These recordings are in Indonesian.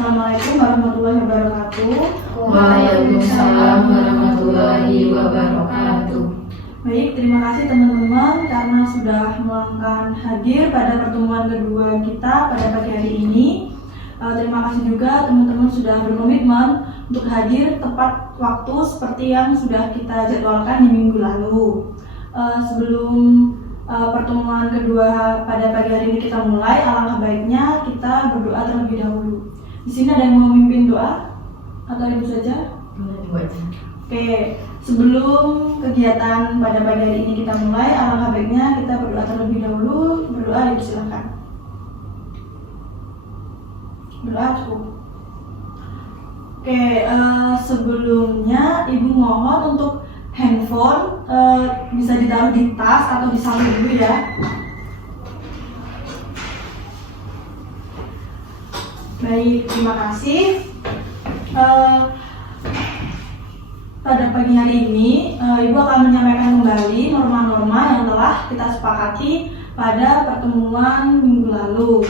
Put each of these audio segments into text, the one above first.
Assalamualaikum warahmatullahi wabarakatuh. Waalaikumsalam warahmatullahi wabarakatuh. Baik, terima kasih teman-teman karena sudah meluangkan hadir pada pertemuan kedua kita pada pagi hari ini. Terima kasih juga teman-teman sudah berkomitmen untuk hadir tepat waktu seperti yang sudah kita jadwalkan di minggu lalu. Sebelum pertemuan kedua pada pagi hari ini kita mulai, alangkah baiknya kita berdoa terlebih dahulu. Di sini ada yang mau memimpin doa atau ibu saja? Oke, sebelum kegiatan pada pagi hari ini kita mulai, alangkah baiknya kita berdoa terlebih dahulu. Berdoa, dipersilakan. Berdoa cukup. Oke, sebelumnya ibu mohon untuk handphone bisa ditaruh di tas atau di samping dulu ya. Baik, terima kasih. Pada pagi hari ini, Ibu akan menyampaikan kembali norma-norma yang telah kita sepakati pada pertemuan minggu lalu.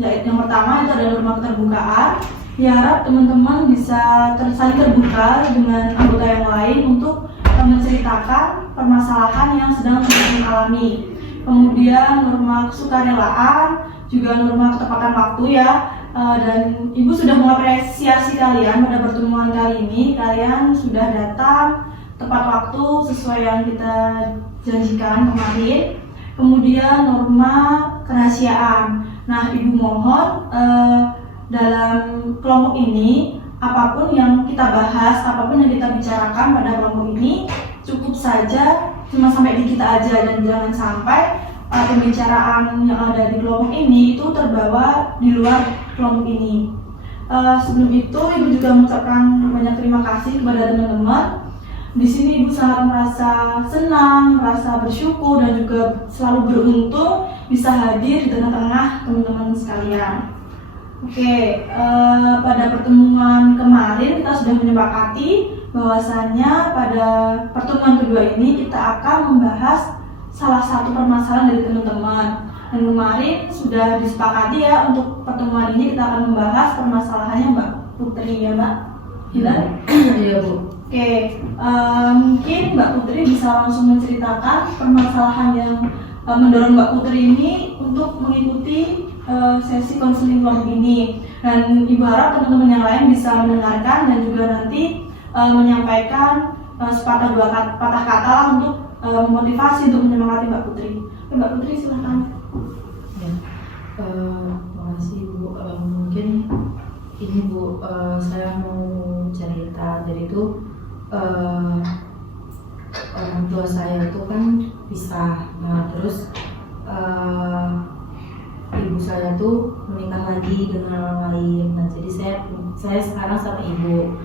Yaitu yang pertama itu ada norma keterbukaan. Diharap teman-teman bisa saling terbuka dengan anggota yang lain untuk menceritakan permasalahan yang sedang teman-teman alami. Kemudian norma kesukarelaan, juga norma ketepatan waktu ya. Dan Ibu sudah mengapresiasi kalian pada pertemuan kali ini. Kalian sudah datang tepat waktu sesuai yang kita janjikan kemarin. Kemudian norma kerahasiaan. Nah, Ibu mohon dalam kelompok ini apapun yang kita bahas, apapun yang kita bicarakan pada kelompok ini cukup saja cuma sampai di kita aja, dan jangan sampai pembicaraan yang ada di kelompok ini itu terbawa di luar kelompok ini. Sebelum itu, Ibu juga mengucapkan banyak terima kasih kepada teman-teman. Di sini Ibu sangat merasa senang, merasa bersyukur, dan juga selalu beruntung bisa hadir di tengah-tengah teman-teman sekalian. Oke, pada pertemuan kemarin kita sudah menyepakati bahwasannya pada pertemuan kedua ini kita akan membahas salah satu permasalahan dari teman-teman. Dan kemarin sudah disepakati ya, untuk pertemuan ini kita akan membahas permasalahannya Mbak Putri ya Mbak? Iya Bu. Oke, mungkin Mbak Putri bisa langsung menceritakan permasalahan yang mendorong Mbak Putri ini untuk mengikuti sesi konseling kelompok ini. Dan Ibu harap teman-teman yang lain bisa mendengarkan dan juga nanti menyampaikan sepatah dua patah kata lah untuk memotivasi untuk menyemangati Mbak Putri. Mbak Putri silahkan. Ya, makasih Bu. Mungkin ini Bu, saya mau cerita. Jadi itu orang tua saya itu kan pisah. Nah terus ibu saya tuh menikah lagi dengan orang lain. Nah jadi saya sekarang sama ibu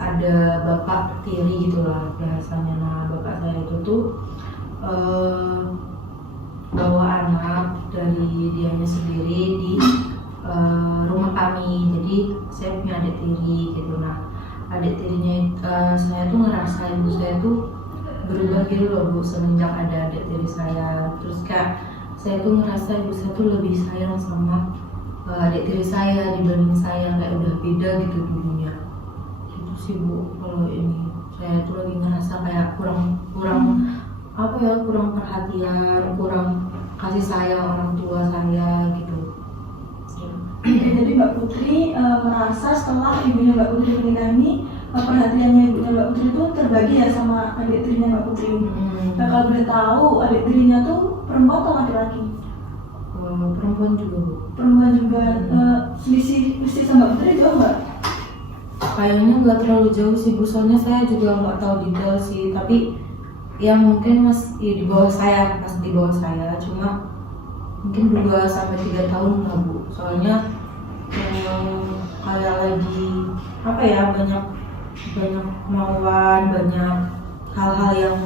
ada bapak tiri gitulah bahasanya. Nah bapak saya itu tuh bawa anak dari dianya sendiri di rumah kami. Jadi saya punya adik tiri gitu. Nah adik tirinya saya tuh ngerasa ibu saya tuh berubah gitu loh Bu semenjak ada adik tiri saya. Terus kayak saya tuh ngerasa ibu saya tuh lebih sayang sama adik tiri saya dibanding saya, kayak udah beda gitu dulunya. Gitu sih Bu. Kalau ini saya tuh lagi ngerasa kayak kurang perhatian, kurang kasih sayang orang tua saya gitu. Jadi Mbak Putri merasa setelah ibunya Mbak Putri menikah ini, perhatiannya ibunya Mbak Putri itu terbagi ya sama adik tirinya Mbak Putri. Nah, kalau boleh tahu adik tirinya tuh perempuan atau laki-laki? Perempuan juga Bu. Perempuan juga. Selisih sama Mbak Putri jauh nggak? Kayaknya nggak terlalu jauh sih Bu, soalnya saya juga nggak tahu detail sih, tapi ya mungkin masih di bawah saya, cuma mungkin 2-3 tahun lah Bu. Soalnya kayak lagi banyak kemauan, banyak hal-hal yang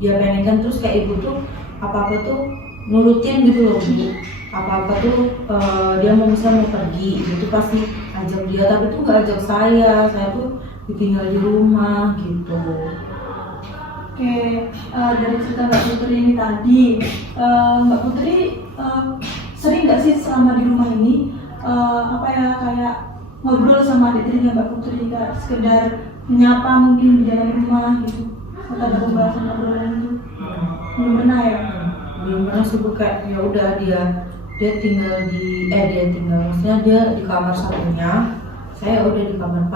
dia pengenkan. Terus kayak ibu tuh apa-apa tuh nurutin gitu loh Bu. Apa-apa tuh dia mau pergi itu pasti ajak dia, tapi tuh nggak ajak saya tuh ditinggal di rumah gitu. Oke, dari cerita Mbak Putri ini tadi, Mbak Putri mungkin nggak sih selama di rumah ini apa ya kayak ngobrol sama adik tirinya Mbak Putri, kayak sekedar menyapa mungkin di dalam rumah gitu, atau ada pembahasan obrolan itu? Belum pernah ya? Belum pernah sih Bu, kayak ya udah dia tinggal maksudnya dia di kamar satunya, saya udah di kamar.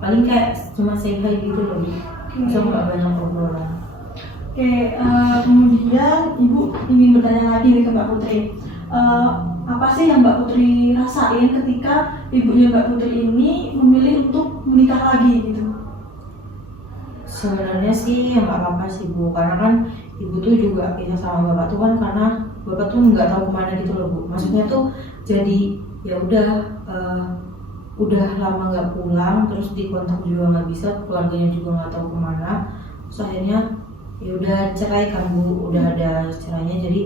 Paling kayak cuma say hi gitu loh Bu. So nggak banyak obrolan. Oke, kemudian Ibu ingin bertanya lagi nih ke Mbak Putri. Apa sih yang Mbak Putri rasain ketika ibunya Mbak Putri ini memilih untuk menikah lagi gitu? Sebenarnya sih ya nggak apa-apa sih Bu, karena kan ibu tuh juga pisah sama bapak tuh kan karena bapak tuh nggak tahu kemana gitu loh Bu. Maksudnya tuh jadi ya udah lama nggak pulang, terus di kontak juga nggak bisa, keluarganya juga nggak tahu kemana. Terus akhirnya ya udah cerai kan Bu, udah ada cerainya, jadi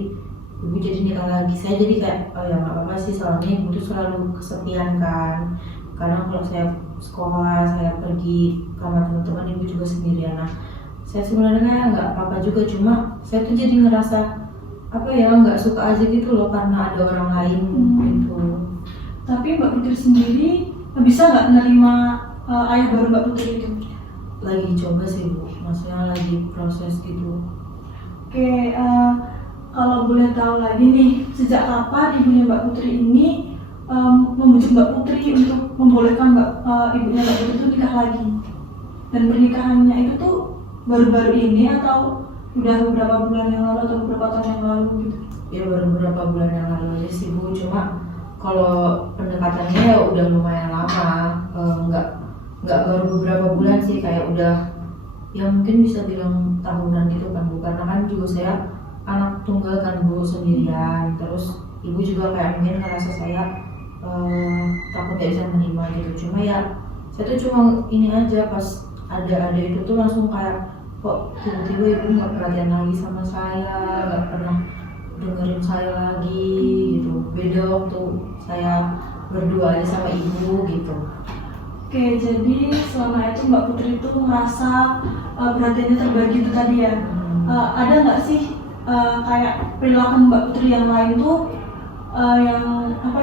ibu jadi nikah lagi. Saya jadi kayak oh ya nggak apa-apa sih, soalnya ibu tuh selalu kesepian kan. Karena kalau saya sekolah, saya pergi sama teman-teman, ibu juga sendirian. Nah, saya sebenarnya nggak apa-apa juga, cuma saya tuh jadi ngerasa apa ya nggak suka aja gitu loh karena ada orang lain gitu. Tapi Mbak Putri sendiri bisa nggak menerima ayah baru Mbak Putri itu? Lagi coba sih Bu, maksudnya lagi proses gitu. Oke, kalau boleh tahu lagi nih, sejak kapan ibunya Mbak Putri ini membujuk Mbak Putri untuk membolehkan ibunya Mbak Putri itu nikah lagi? Dan pernikahannya itu tuh baru-baru ini atau udah beberapa bulan yang lalu atau beberapa tahun yang lalu gitu? Ya baru beberapa bulan yang lalu aja sih Bu, cuma kalau pendekatannya ya udah lumayan lama, nggak baru beberapa bulan sih, kayak udah ya mungkin bisa bilang tahunan gitu kan Bu, karena kan juga saya anak tunggal kan Bu, sendirian, terus ibu juga kayak mungkin ngerasa saya takut gak bisa menerima gitu. Cuma ya saya tuh cuma ini aja, pas ada itu tuh langsung kayak kok tiba-tiba ibu nggak perhatian lagi sama saya, nggak pernah dengerin saya lagi gitu. Beda waktu saya berdua aja sama ibu gitu. Oke, jadi selama itu Mbak Putri itu merasa perhatiannya terbagi itu tadi ya. Ada nggak sih kayak perilaku Mbak Putri yang lain tuh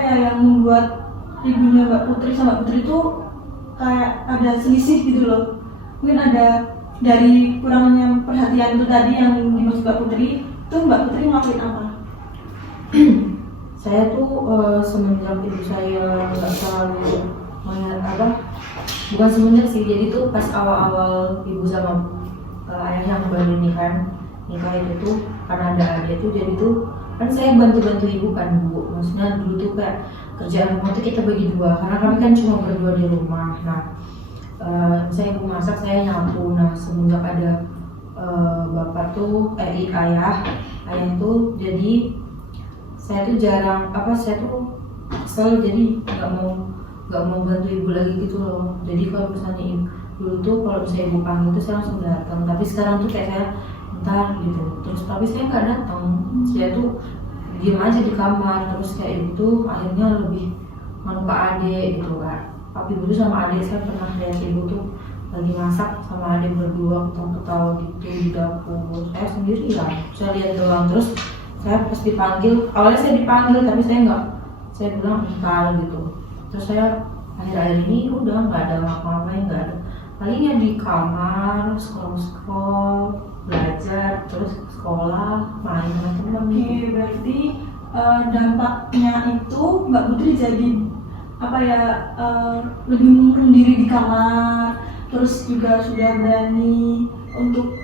yang membuat ibunya Mbak Putri sama Mbak Putri itu kayak ada selisih gitu loh? Mungkin ada dari kurangnya perhatian itu tadi yang dimaksud Mbak Putri, itu Mbak Putri ngelakuin apa? Saya tuh semenjak ibu saya nggak selalu bukan semenjak sih, jadi tuh pas awal-awal ibu sama ayah yang baru nikah itu tuh karena ada adik tuh, jadi tuh kan saya bantu-bantu ibu kan Bu. Maksudnya dulu tuh kayak kerjaan rumah tuh kita bagi dua, karena kami kan cuma berdua di rumah. Nah saya ibu masak, saya nyapu. Nah semenjak ada bapak tuh ayah tuh, jadi saya tuh saya tuh kesel, jadi nggak mau bantu ibu lagi gitu loh. Jadi kalau misalnya dulu tuh kalau misalnya ibu panggil tuh saya langsung datang, tapi sekarang tuh kayak saya ntar gitu, terus tapi saya nggak datang, saya tuh diem aja di kamar. Terus kayak ibu tuh akhirnya lebih mau ke adik gitu kan. Tapi ibu tuh sama adik, saya pernah lihat ibu tuh lagi masak sama adik berdua ketawa-ketawa gitu di dapur. Saya sendiri lah, saya lihat doang. Terus saya pas dipanggil, awalnya saya dipanggil tapi saya bilang entar gitu. Terus saya akhir-akhir ini udah nggak ada apa-apa, nggak ada, palingnya di kamar scroll belajar, terus sekolah, main sama teman. Oke, berarti dampaknya itu Mbak Putri jadi lebih mengurung diri di kamar, terus juga sudah berani untuk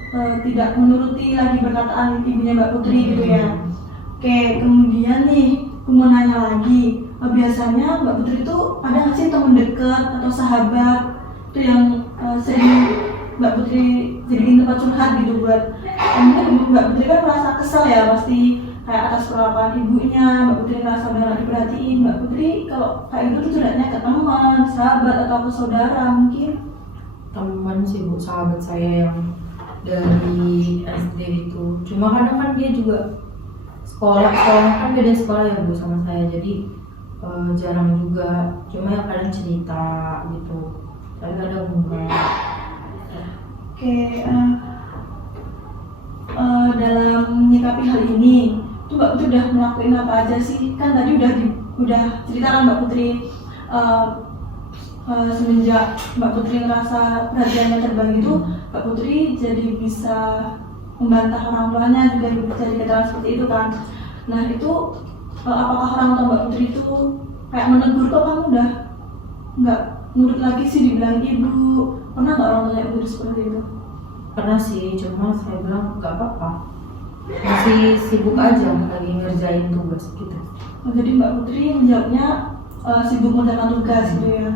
tidak menuruti lagi perkataan ibunya Mbak Putri gitu ya. Oke, kemudian nih aku mau nanya lagi, biasanya Mbak Putri itu ada nggak sih teman dekat atau sahabat itu yang sering Mbak Putri jadiin tempat curhat gitu buat mungkin Mbak Putri kan merasa kesal ya pasti kayak atas perlakuan ibunya, Mbak Putri merasa banyak diperhatiin. Mbak Putri kalau kayak gitu tuh curhatnya ke teman, sahabat atau ke saudara mungkin? Teman sih Bu, sahabat saya yang dari SD itu. Cuma kadang kan dia juga sekolah kan beda sekolah ya Bu sama saya, jadi jarang juga. Cuma ya kadang cerita gitu, tapi kadang enggak. Oke, dalam menyikapi hal ini tuh Mbak Putri udah ngelakuin apa aja sih? Kan tadi udah ceritakan Mbak Putri semenjak Mbak Putri ngerasa perhatiannya terbagi itu, Mbak Putri jadi bisa membantah orang tuanya juga jadi keterangan seperti itu kan. Nah itu apakah orang tua Mbak Putri itu kayak menegur, kok kamu udah nggak nurut lagi sih dibilang ibu? Pernah nggak orang tuanya ibu seperti itu? Pernah sih, cuma saya bilang nggak apa-apa, masih sibuk aja lagi ngerjain tugas gitu. Oh, jadi Mbak Putri menjawabnya sibuk mengerjakan tugas gitu ya.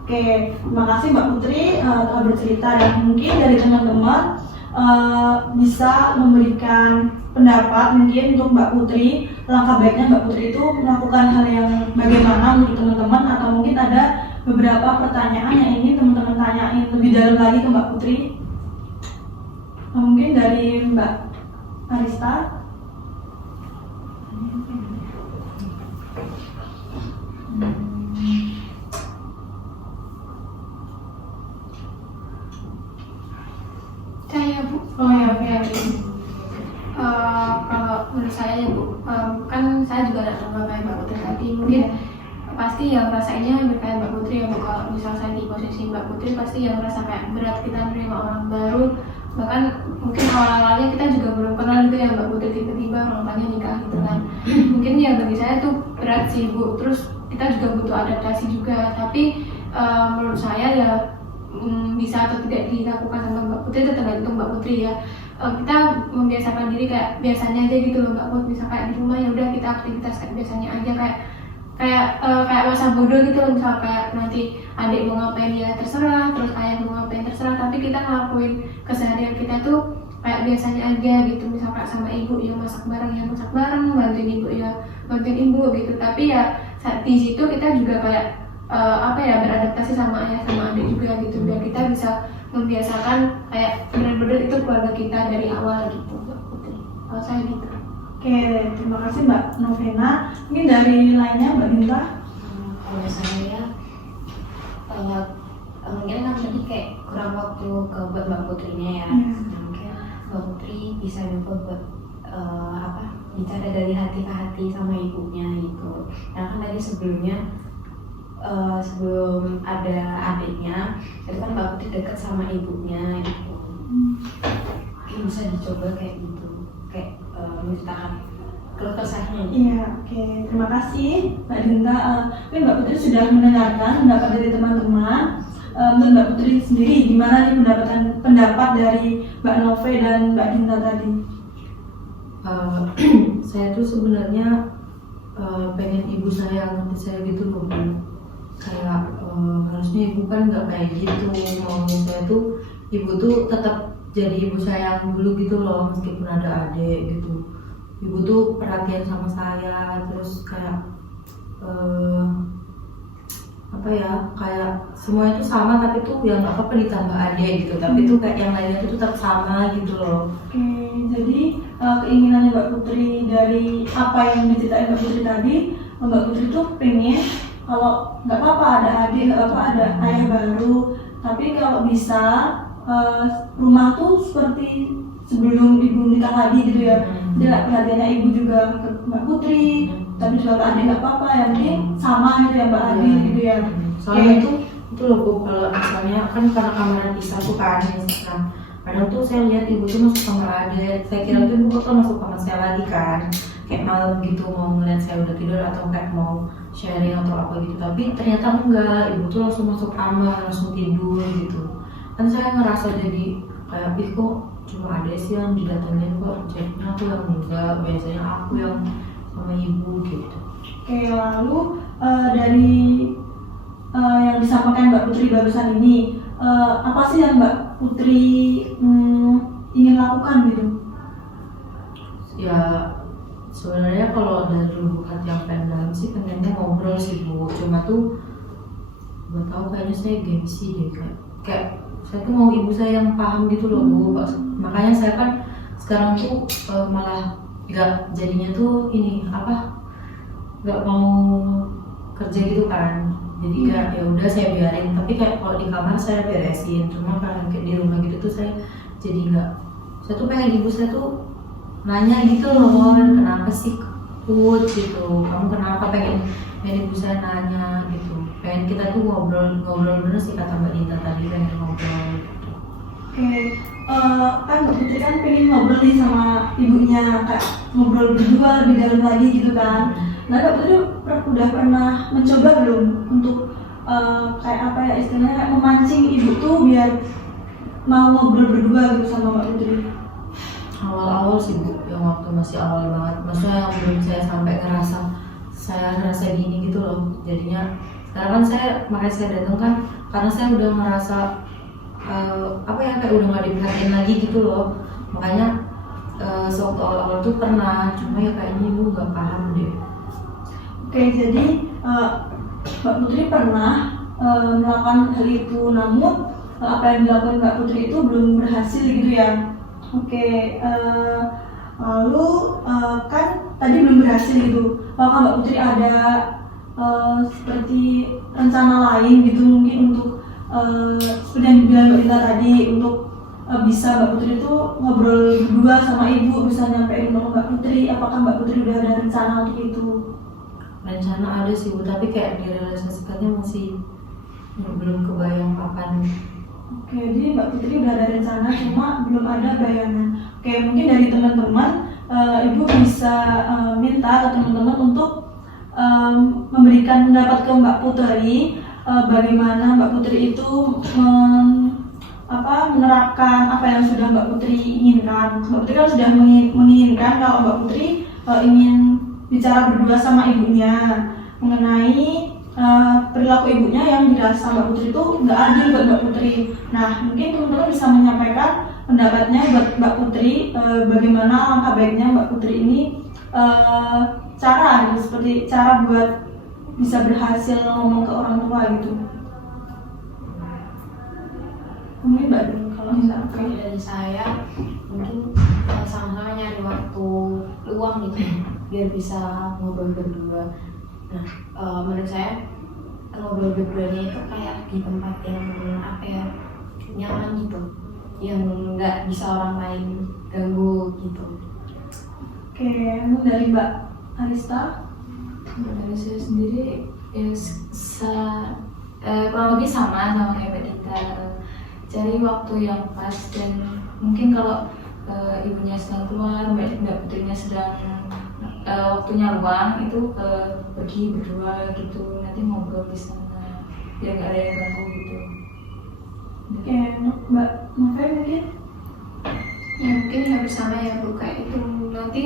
Oke, terima kasih Mbak Putri telah bercerita, dan mungkin dari teman-teman bisa memberikan pendapat mungkin untuk Mbak Putri, langkah baiknya Mbak Putri itu melakukan hal yang bagaimana untuk teman-teman, atau mungkin ada beberapa pertanyaan yang ingin teman-teman tanyain lebih dalam lagi ke Mbak Putri. Mungkin dari Mbak Arista. Saya Bu. Oh ya, oke. Kalau menurut saya ya Bu, kan saya juga ada teman kayak Mbak Putri tadi, mungkin pasti yang rasanya kayak Mbak Putri ya Bu. Kalau misal saya di posisi Mbak Putri, pasti yang rasa kayak berat kita menerima orang baru, bahkan mungkin awal-awalnya kita juga belum kenal gitu ya Mbak Putri, tiba-tiba orang tuanya nikah gitu kan. Mungkin ya bagi saya tuh berat sih Bu, terus kita juga butuh adaptasi juga, tapi menurut saya ya bisa atau tidak dilakukan sama Mbak Putri itu tergantung Mbak Putri ya. Kita membiasakan diri kayak biasanya aja gitu loh Mbak Putri, bisa kayak di rumah ya udah kita aktivitas kayak biasanya aja, kayak masa bodoh gitu loh. Misal kayak nanti adik mau ngapain ya terserah, terus ayah mau ngapain terserah, tapi kita ngelakuin keseharian kita tuh kayak biasanya aja gitu. Misal kayak sama ibu ya masak bareng, bantuin ibu ya bantuin ibu gitu. Tapi ya saat di situ kita juga kayak beradaptasi sama ayah sama adik juga gitu, biar kita bisa membiasakan kayak benar-benar itu keluarga kita dari awal gitu Mbak Putri. Kalau saya gitu. Oke, terima kasih Mbak Novena. Mungkin dari lainnya Mbak Dinta. Kalau saya mungkin kan tadi kayak kurang waktu buat Mbak Putrinya ya. Mungkin Mbak Putri bisa coba buat bicara dari hati ke hati sama ibunya gitu. Karena kan tadi sebelum ada adiknya, itu kan Mbak Putri dekat sama ibunya gitu. Mungkin bisa dicoba kayak gitu, kayak menceritakan keluh kesahnya. Iya, oke. Terima kasih Mbak Dinta. Mungkin Mbak Putri sudah mendengarkan pendapat dari teman-teman. Menurut Mbak Putri sendiri, gimana nih mendapatkan pendapat dari Mbak Nove dan Mbak Dinta tadi? Saya tuh sebenarnya pengen ibu saya ngerti saya gitu loh Bu. Kayak harusnya ibu kan nggak kayak gitu, maunya saya tuh ibu tuh tetap jadi ibu saya yang dulu gitu loh, meskipun ada adik gitu. Ibu tuh perhatian sama saya, terus kayak kayak semua itu sama, tapi tuh yang nggak apa-apa ditambah adik gitu, tapi tuh kayak yang lainnya tuh tetap sama gitu loh. Oke, jadi keinginannya Mbak Putri dari apa yang diceritain Mbak Putri tadi, Mbak Putri tuh pengen kalau nggak apa-apa ada adik, nggak apa-apa ada ayah baru, tapi kalau bisa rumah tuh seperti sebelum ibu nikah lagi gitu ya. Jadi perhatiannya ibu juga ke Mbak Putri, tapi juga ke adik nggak apa-apa, yang penting sama gitu ya Mbak Adi gitu ya. Soalnya itu loh Bu, kalau misalnya kan karena kamaran pisah tuh kan, nah kadang tuh saya lihat ibu tuh masuk kamar adik, saya kira tuh ibu tuh masuk kamar saya lagi kan, kayak malam gitu mau ngeliat saya udah tidur atau kayak mau sharing atau apa gitu, tapi ternyata enggak, ibu tuh langsung masuk kamar, langsung tidur gitu. Kan saya ngerasa jadi kayak kok cuma ada sih yang didatengin, kok ceknya aku yang enggak, biasanya aku yang sama ibu gitu. Oke, lalu dari yang disampaikan Mbak Putri barusan ini, apa sih yang Mbak Putri ingin lakukan gitu? Ya sebenarnya kalau dari lubuk hati yang pengen dalam sih pengennya ngobrol sih Bu, cuma tuh gak tau kayaknya saya gengsi deh, kayak saya tuh mau ibu saya yang paham gitu loh Bu. Makanya saya kan sekarang tuh malah gak jadinya tuh gak mau kerja gitu kan, jadi kayak ya udah saya biarin, tapi kayak kalau di kamar saya beresin, cuma karena kayak di rumah gitu tuh saya jadi saya tuh pengen ibu saya tuh nanya gitu loh, kenapa sih Put gitu, kamu kenapa pengen ibu saya nanya gitu, pengen kita tuh ngobrol bener sih kata Mbak Dita tadi, pengen ngobrol gitu. Oke, kan Mbak Putri kan pengen ngobrol nih sama ibunya, kayak ngobrol berdua lebih dalam lagi gitu kan. Nah Mbak Putri udah pernah mencoba belum untuk kayak apa ya istilahnya, kayak memancing ibu tuh biar mau ngobrol berdua gitu sama Mbak Putri? Awal-awal sih Bu, yang waktu masih awal banget, maksudnya yang belum saya sampai saya ngerasa gini gitu loh. Jadinya sekarang kan makanya saya datang kan karena saya udah ngerasa apa ya, kayak udah gak diperhatiin lagi gitu loh. Makanya sewaktu awal-awal tuh pernah, cuma ya kayaknya ibu gak paham deh. Oke, jadi Mbak Putri pernah melakukan hal itu, namun apa yang dilakukan Mbak Putri itu belum berhasil gitu ya. Oke, lalu kan tadi belum berhasil gitu. Apakah Mbak Putri ada seperti rencana lain gitu mungkin untuk seperti yang dibilang Mbak Dita tadi, untuk bisa Mbak Putri itu ngobrol berdua sama ibu, bisa nyampein ke Mbak Putri? Apakah Mbak Putri udah ada rencana untuk itu? Rencana ada sih Bu, tapi kayak direalisasikannya masih belum kebayang kapan. Oke, jadi Mbak Putri udah ada rencana, cuma belum ada bayangan. Oke, mungkin dari teman-teman, Ibu bisa minta ke teman-teman untuk memberikan pendapat ke Mbak Putri, bagaimana Mbak Putri itu menerapkan apa yang sudah Mbak Putri inginkan. Mbak Putri kan sudah menginginkan kalau Mbak Putri ingin bicara berdua sama ibunya mengenai perilaku ibunya yang dirasa Mbak Putri itu nggak adil buat Mbak Putri. Nah, mungkin teman-teman bisa menyampaikan pendapatnya buat Mbak Putri, bagaimana langkah baiknya Mbak Putri ini seperti cara buat bisa berhasil ngomong ke orang tua gitu. Mungkin Mbak dulu kalau misalnya. Oke, dari saya mungkin sama-sama nyari waktu luang gitu biar bisa ngobrol berdua. Nah, menurut saya ngobrol berduanya itu kayak di tempat yang apa ya, nyaman gitu, yang nggak bisa orang lain ganggu gitu. Oke, dari Mbak Arista. Dari saya sendiri ya kurang lebih sama kayak Mbak Dita, cari waktu yang pas, dan mungkin kalau ibunya sedang keluar, Mbak Putrinya sedang waktunya luang, itu pergi berdua gitu, nanti ngobrol di sana biar nggak ada yang ganggu gitu. Oke, Mbak Novel mungkin? Ya mungkin hampir sama ya Bu, kayak itu nanti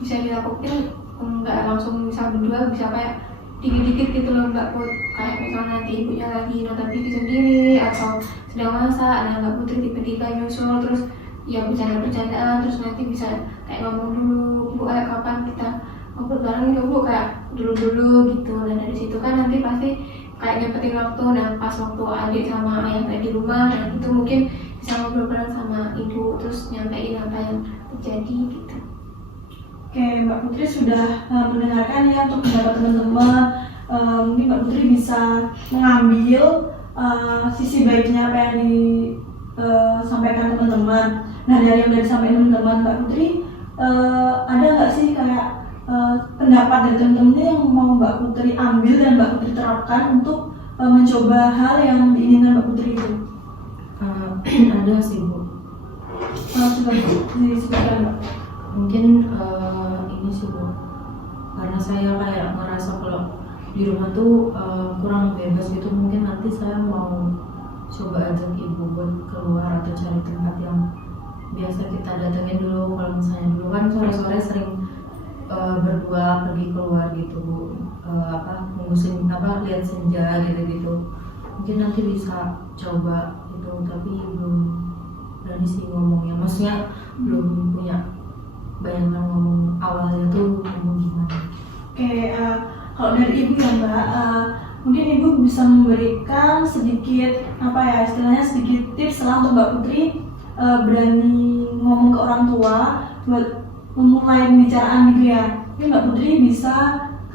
bisa dilakukan nggak langsung misal berdua, bisa kayak dikit-dikit gitu loh Mbak Put, kayak misal nanti ibunya lagi nonton TV sendiri atau sedang masak, nah Mbak Putri tiba-tiba nyusul, terus ya bercanda-bercandaan, terus nanti bisa kayak ngomong dulu, Bu kayak kapan kita ngobrol bareng yuk Bu, kayak dulu-dulu gitu. Dan dari situ kan nanti pasti kayak nyempetin waktu, nah pas waktu adik sama ayah nggak di rumah, nah itu mungkin bisa ngobrol bareng sama ibu, terus nyampein apa yang terjadi gitu. Oke, Mbak Putri sudah mendengarkan ya untuk pendapat teman-teman. Mungkin Mbak Putri bisa mengambil sisi baiknya apa yang disampaikan teman-teman. Nah, dari yang disampaikan teman-teman, Mbak Putri ada nggak sih kayak pendapat dari teman-teman yang mau Mbak Putri ambil dan Mbak Putri terapkan untuk mencoba hal yang diinginkan Mbak Putri itu? Ada sih Bu. Sudah disebutkan Mbak. Mungkin ini sih Bu, karena saya kayak ngerasa kalau di rumah tuh kurang bebas gitu, mungkin nanti saya mau coba ajak ibu buat keluar atau cari tempat yang biasa kita datengin dulu. Kalau misalnya dulu kan sore-sore sering berdua pergi keluar gitu Bu, ngusin lihat senja gitu-gitu. Mungkin nanti bisa coba gitu, tapi belum berani sih ngomongnya, maksudnya belum punya bayangan ngomong awalnya tuh ngomong gimana. Oke, kalau dari Ibu ya Mbak, mungkin Ibu bisa memberikan sedikit istilahnya sedikit tips lah untuk Mbak Putri berani ngomong ke orang tua buat memulai pembicaraan gitu ya. Mungkin Mbak Putri bisa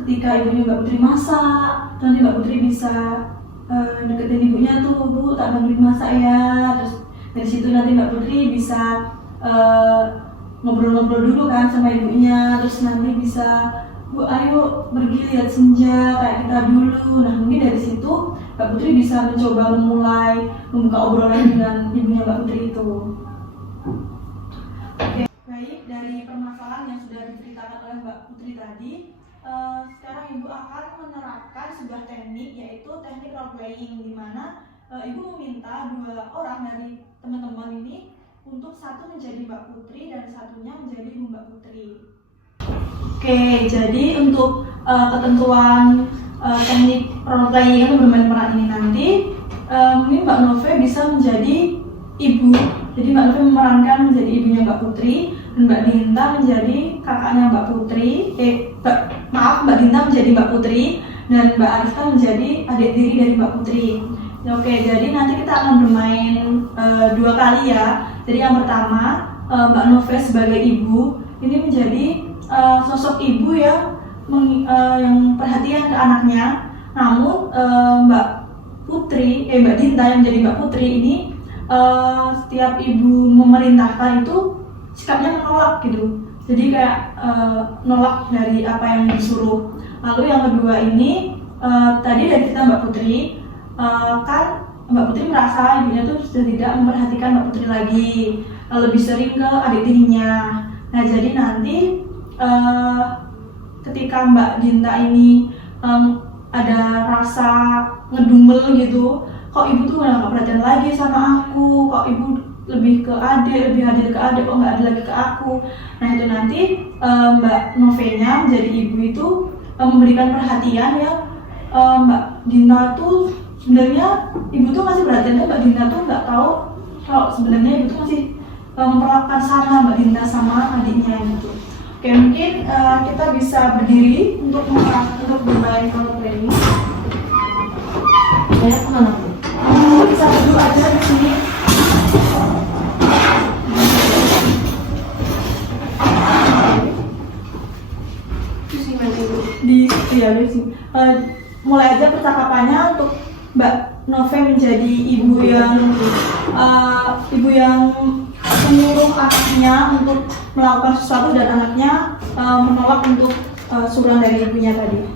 ketika ibunya Mbak Putri masak, nanti Mbak Putri bisa deketin ibunya tuh, Bu tak bantuin masak ya. Terus dari situ nanti Mbak Putri bisa ngobrol-ngobrol dulu kan sama ibunya, terus nanti bisa Bu ayo pergi lihat senja kayak kita dulu. Nah mungkin dari situ Mbak Putri bisa mencoba memulai membuka obrolan dengan ibunya Mbak Putri itu. Oke, baik, dari permasalahan yang sudah diceritakan oleh Mbak Putri tadi, sekarang Ibu akan menerapkan sebuah teknik, yaitu teknik role playing, di mana Ibu meminta 2 orang dari teman-teman ini untuk satu menjadi Mbak Putri dan satunya menjadi Ibu Mbak Putri. Oke, jadi untuk ketentuan teknik role playing atau bermain peran ini nanti, mungkin Mbak Nove bisa menjadi ibu. Jadi Mbak Nove memerankan menjadi ibunya Mbak Putri dan Mbak Dinta menjadi kakaknya Mbak Putri. Mbak Dinta menjadi Mbak Putri dan Mbak Arista menjadi adik tiri dari Mbak Putri. Oke, jadi nanti kita akan bermain 2 kali ya. Jadi yang pertama Mbak Nove sebagai ibu ini menjadi sosok ibu yang perhatian ke anaknya. Namun Mbak Dinta yang menjadi Mbak Putri ini setiap ibu memerintahkan itu sikapnya menolak gitu. Jadi kayak nolak dari apa yang disuruh. Lalu yang kedua ini tadi dari kita Mbak Putri, kan Mbak Putri merasa ibunya tuh sudah tidak memperhatikan Mbak Putri lagi, lebih sering ke adik tirinya. Nah jadi nanti ketika Mbak Dinta ini ada rasa ngedumel gitu, kok ibu tuh nggak perhatian lagi sama aku, kok ibu lebih hadir ke adik, kok nggak ada lagi ke aku. Nah itu nanti Mbak Novenya menjadi ibu itu memberikan perhatian ya. Mbak Dinta tuh sebenarnya ibu tuh masih perhatian tuh Mbak Dinta tuh nggak tahu kalau sebenarnya ibu tuh masih memperlakukan sama Mbak Dinta sama adiknya gitu. Oke, mungkin kita bisa berdiri untuk bermain role playing. Saya kemana Bu? Bisa duduk aja di sini. Di sini. Mulai aja percakapannya untuk Mbak Nove menjadi ibu yang menyuruh anaknya untuk melakukan sesuatu dan anaknya menolak untuk suruhan dari ibunya tadi.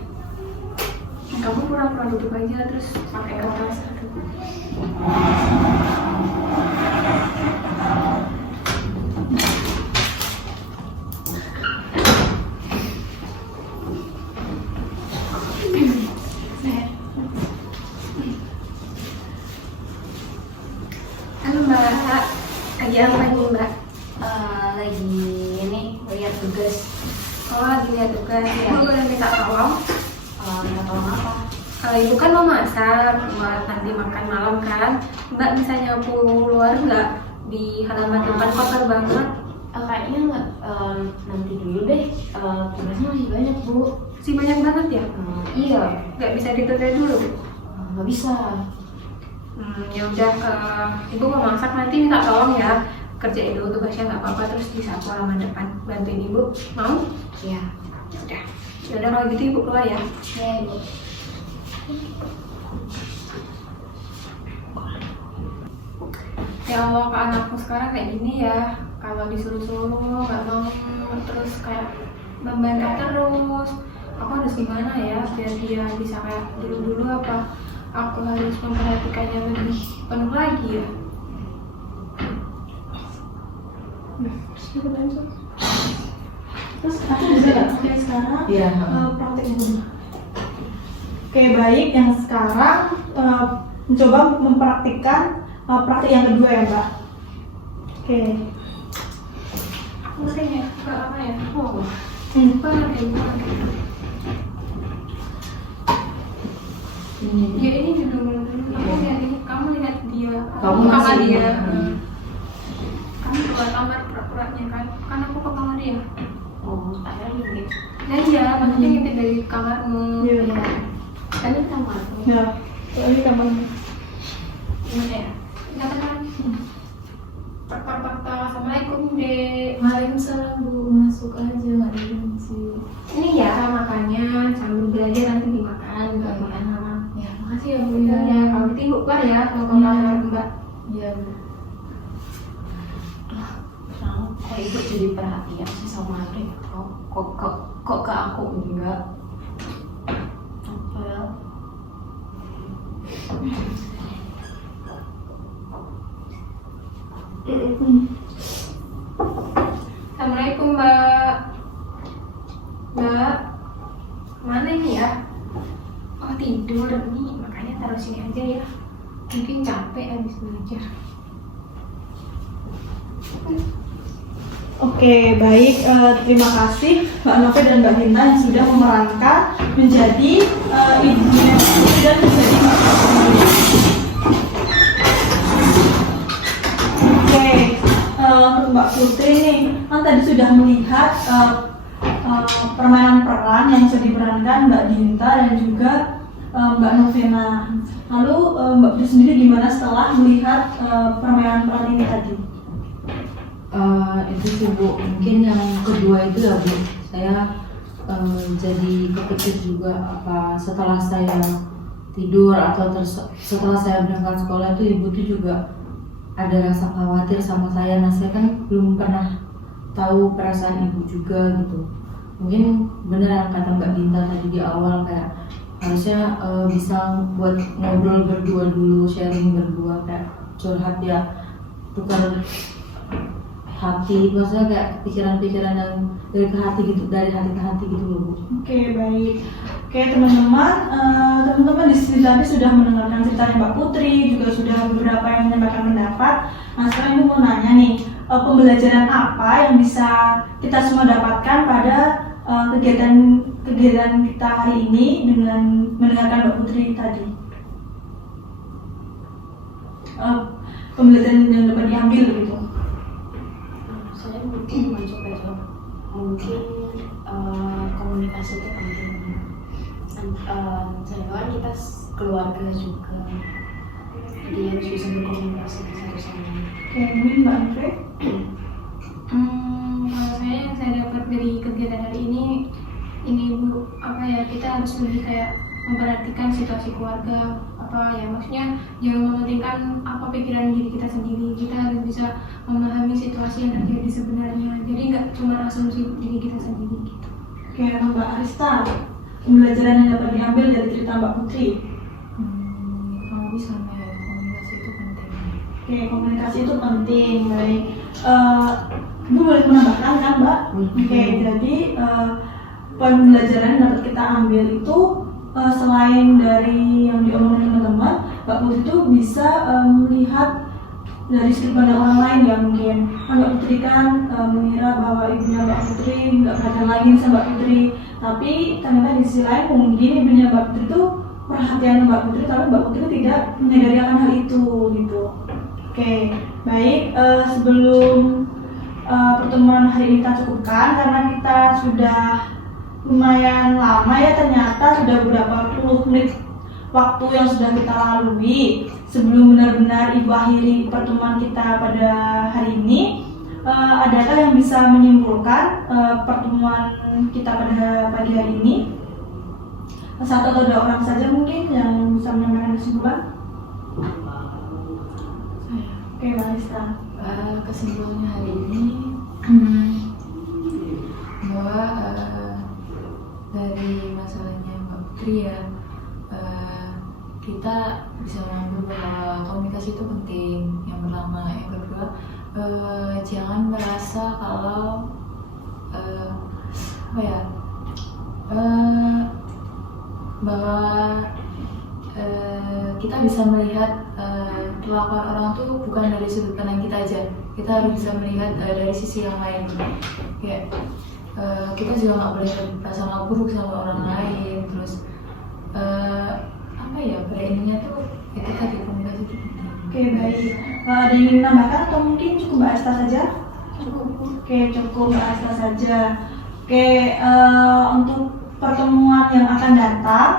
Kamu pura-pura duduk aja terus pakai kertas. Halo Mbak, lagi apa nih Mbak? Lagi ini lihat tugas. Oh lagi lihat tugas. Iya. Ibu boleh minta tolong? Nggak tahu apa. Ibu kan mau masak buat nanti makan malam kan. Mbak bisa nyapu luar nggak? Di halaman depan kotor banget. Kayaknya nggak, nanti dulu deh. Tugasnya masih banyak Bu. Masih banyak banget ya? Iya. Nggak bisa ditunda dulu? Nggak bisa. Ya udah, ibu mau masak nanti minta tolong ya, kerjain dulu tugasnya nggak apa-apa, terus disapu halaman depan bantuin ibu, mau? Iya. Ya udah kalau gitu ibu keluar ya. Iya Bu. Ya Allah, ke anakku sekarang kayak gini ya, kalau disuruh-suruh nggak mau, terus kayak membantah terus. Aku harus gimana ya biar dia bisa kayak dulu-dulu, apa aku harus memperhatikannya lebih penuh lagi ya? Terus aku bisa nggak pakai sekarang Iya. praktek dulu. Oke, baik, yang sekarang mencoba mempraktikkan praktek yang kedua ya Mbak. Oke. Mungkin ya, ke apa ya? Oh, Hmm. Ya ini dulu. Aku lihat ini, kamu lihat dia. Kamu kamar masih dia. ingat. Kamu keluar kamar pura-puranya kan? Kan aku ke kamar dia. Oh, akhirnya ngintip. Ya iya, maksudnya ngintip dari kamarmu. Iya benar. Kan ini kamarku. Ya, ini kamarnya. Gimana ya? Katakan. Pak, assalamualaikum dek. Waalaikumsalam Bu, masuk aja nggak dikunci. Ini ya makannya, sambil belajar nanti dimakan, nggak makan lama. Ya, makasih ya Bu. Ya, kalau gitu ibu keluar ya, mau ke kamar Mbak. Iya Bu. Kok ibu jadi perhatian kok ke aku enggak? Apa ya? Assalamualaikum Mbak. Mbak, mana ini ya? Oh tidur nih, makanya taruh sini aja ya. Mungkin capek habis belajar. Oke, baik. Terima kasih Mbak Novi dan Mbak Dinta yang sudah memerankan menjadi ibunya dan menjadi Mbak Putri. Oke, untuk Mbak Putri nih, kan tadi sudah melihat permainan peran yang sudah diperankan Mbak Dinta dan juga Mbak Novena. Lalu Mbak Putri sendiri gimana setelah melihat permainan peran ini tadi? Itu sih Bu, mungkin yang kedua itu ya Bu, saya jadi kepikir juga apa setelah saya tidur atau setelah saya berangkat sekolah itu ibu tuh juga ada rasa khawatir sama saya. Nah saya kan belum pernah tahu perasaan ibu juga gitu. Mungkin benar yang kata Mbak Dinta tadi di awal, kayak harusnya bisa buat ngobrol berdua dulu, sharing berdua, kayak curhat ya, tukar hati, maksudnya kayak pikiran-pikiran yang dari hati ke hati gitu loh Bu. Oke, baik. Oke teman-teman, teman-teman di sini tadi sudah mendengarkan ceritanya Mbak Putri, juga sudah beberapa yang menyampaikan pendapat. Nah sekarang ibu mau nanya nih, pembelajaran apa yang bisa kita semua dapatkan pada kegiatan kita hari ini dengan mendengarkan Mbak Putri tadi? Pembelajaran yang dapat diambil gitu. Saya mungkin komunikasi itu penting. Saya kan kita keluarga juga, jadi harus bisa berkomunikasi satu sama lain. Oke, mungkin Mbak Andre? Kalau saya yang saya dapat dari kegiatan hari ini Bu, apa ya, kita harus lebih kayak memperhatikan situasi keluarga, apa ya, maksudnya jangan mementingkan apa pikiran diri kita sendiri. Kita harus bisa memahami situasi yang terjadi sebenarnya, jadi nggak cuma asumsi diri kita sendiri gitu. Oke, Mbak Arista, pembelajaran yang dapat diambil dari cerita Mbak Putri. Kalau bisa ya, komunikasi itu penting. Oke, komunikasi itu penting. Baik, Ibu boleh menambahkan kan Mbak? Oke, jadi pembelajaran yang dapat kita ambil itu selain dari yang diomongin teman-teman, Mbak Putri itu bisa melihat dari sudut pandang orang lain ya. Mungkin Mbak Putri kan mengira bahwa ibunya Mbak Putri nggak perhatian lagi sama Mbak Putri, tapi ternyata di sisi lain mungkin ibunya Mbak Putri itu perhatian Mbak Putri, tapi Mbak Putri tidak menyadari akan hal itu gitu. Oke, baik, sebelum pertemuan hari ini kita cukupkan karena kita sudah lumayan lama ya, ternyata sudah beberapa puluh menit waktu yang sudah kita lalui sebelum benar-benar Ibu akhiri pertemuan kita pada hari ini. Adakah yang bisa menyimpulkan pertemuan kita pada pagi hari ini? Satu atau dua orang saja mungkin yang bisa menyampaikan kesimpulan. Oke, Mbak Lista. Kesimpulannya hari ini bahwa dari masalahnya Mbak Putri ya, kita bisa mengambil bahwa komunikasi itu penting. Yang pertama, yang kedua, jangan merasa kalau bahwa kita bisa melihat kelakuan orang tuh bukan dari sudut pandang kita aja. Kita harus bisa melihat dari sisi yang lain. Kayak kita juga nggak boleh berprasangka buruk sama orang lain. Terus pada intinya tuh itu tadi, komunikasi itu penting. Oke, baik. Ada yang ingin menambahkan atau mungkin cukup Mbak Asta saja? Oke, cukup Mbak Asta saja. Oke, untuk pertemuan yang akan datang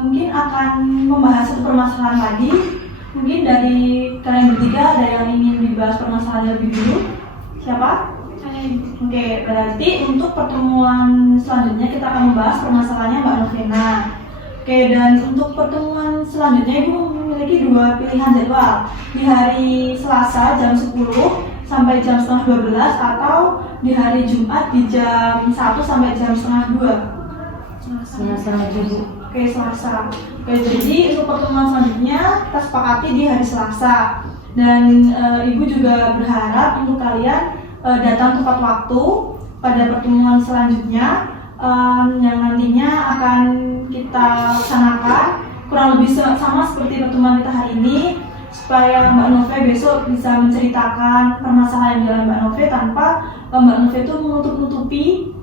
mungkin akan membahas satu permasalahan lagi. Mungkin dari kalian bertiga ada yang ingin dibahas permasalahan lebih dulu? Siapa? Oke, berarti untuk pertemuan selanjutnya kita akan membahas permasalahannya Mbak Novena. Oke, dan untuk pertemuan selanjutnya Ibu memiliki dua pilihan jadwal, di hari Selasa jam 10 sampai jam setengah 12 atau di hari Jumat di jam 1 sampai jam setengah 2. Selasa aja Bu. Oke, Selasa. Oke, jadi untuk pertemuan selanjutnya kita sepakati di hari Selasa. Dan Ibu juga berharap untuk kalian datang tepat waktu pada pertemuan selanjutnya yang nantinya akan kita laksanakan kurang lebih sama seperti pertemuan kita hari ini, supaya Mbak Nove besok bisa menceritakan permasalahan di dalam Mbak Nove tanpa Mbak Nove itu menutup-nutupi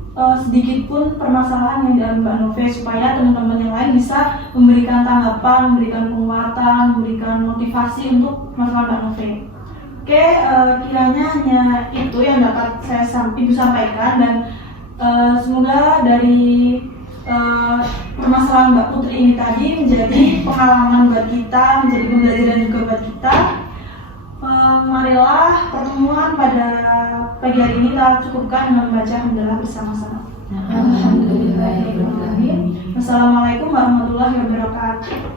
sedikit pun permasalahan yang di dalam Mbak Nove, supaya teman-teman yang lain bisa memberikan tanggapan, memberikan penguatan, memberikan motivasi untuk masalah Mbak Nove. Oke, kiranya hanya itu yang dapat saya Ibu sampaikan, dan semoga dari permasalahan Mbak Putri ini tadi menjadi pengalaman buat kita, menjadi pembelajaran juga buat kita. Marilah pertemuan pada pagi hari ini kita cukupkan dengan membaca hamdalah bersama-sama. Alhamdulillahirobbilalamin. Wassalamualaikum warahmatullahi wabarakatuh.